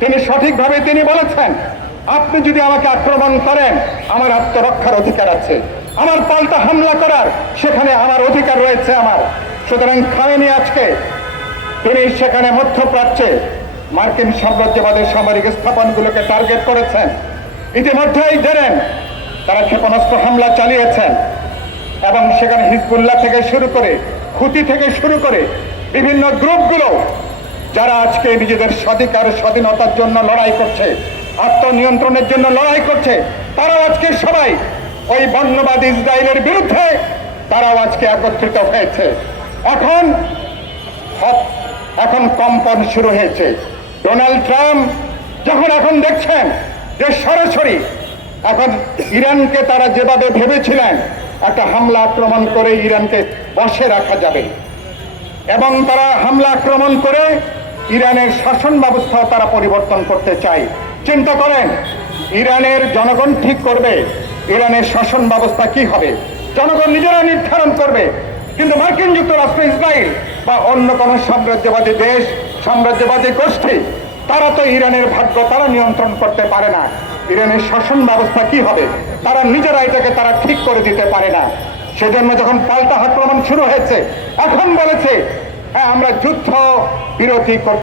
তিনি সঠিকভাবে তিনি বলেছেন, আপনি যদি আমাকে আক্রমণ করেন, আমার আত্মরক্ষার অধিকার আছে। আমার পাল্টা হামলা করার সেখানে আমার অধিকার রয়েছে আমার। সুতরাং খামেনি আজকে। তিনি সেখানে মধ্যপ্রাচ্যে মার্কিন সাম্রাজ্যবাদের সামরিক স্থাপনগুলোকে টার্গেট করেছেন। ইতিমধ্যেই জানেন তারা ক্ষেপণাস্ত্র হামলা চালিয়েছেন এবং সেখানে হিজবুল্লাহ থেকে শুরু করে খুতি থেকে শুরু করে বিভিন্ন গ্রুপগুলো যারা আজকে নিজেদের স্বাধিকার স্বাধীনতার জন্য লড়াই করছে, আত্মনিয়ন্ত্রণের জন্য লড়াই করছে, তারাও আজকে সবাই ওই বর্ণবাদ ইসরায়েলের বিরুদ্ধে তারাও আজকে একত্রিত হয়েছে। এখন এখন কম্পন শুরু হয়েছে। ডোনাল্ড ট্রাম্প যখন এখন দেখছেন যে সরাসরি এখন ইরানকে তারা যেভাবে ভেবেছিলেন, একটা হামলা আক্রমণ করে ইরানকে বসে রাখা যাবে এবং তারা হামলা আক্রমণ করে ইরানের শাসন ব্যবস্থাও তারা পরিবর্তন করতে চায়। চিন্তা করেন, ইরানের জনগণ ঠিক করবে, ইরানের শাসন ব্যবস্থা কি হবে? জনগণ নিজেরা নির্ধারণ করবে। কিন্তু মার্কিন যুক্তরাষ্ট্র, ইসরায়েল বা অন্য কোনো সাম্রাজ্যবাদী দেশ, সাম্রাজ্যবাদী গোষ্ঠী, তারা তো ইরানের ভাগ্য তারা নিয়ন্ত্রণ করতে পারে না। ইরানের শাসন ব্যবস্থা কি হবে? তারা নিজেরা এটাকে তারা ঠিক করে দিতে পারে না। সেজন্য যখন পাল্টা আক্রমণ শুরু হয়েছে, এখন বলেছে হ্যাঁ আমরা যুদ্ধ বিরতি করতে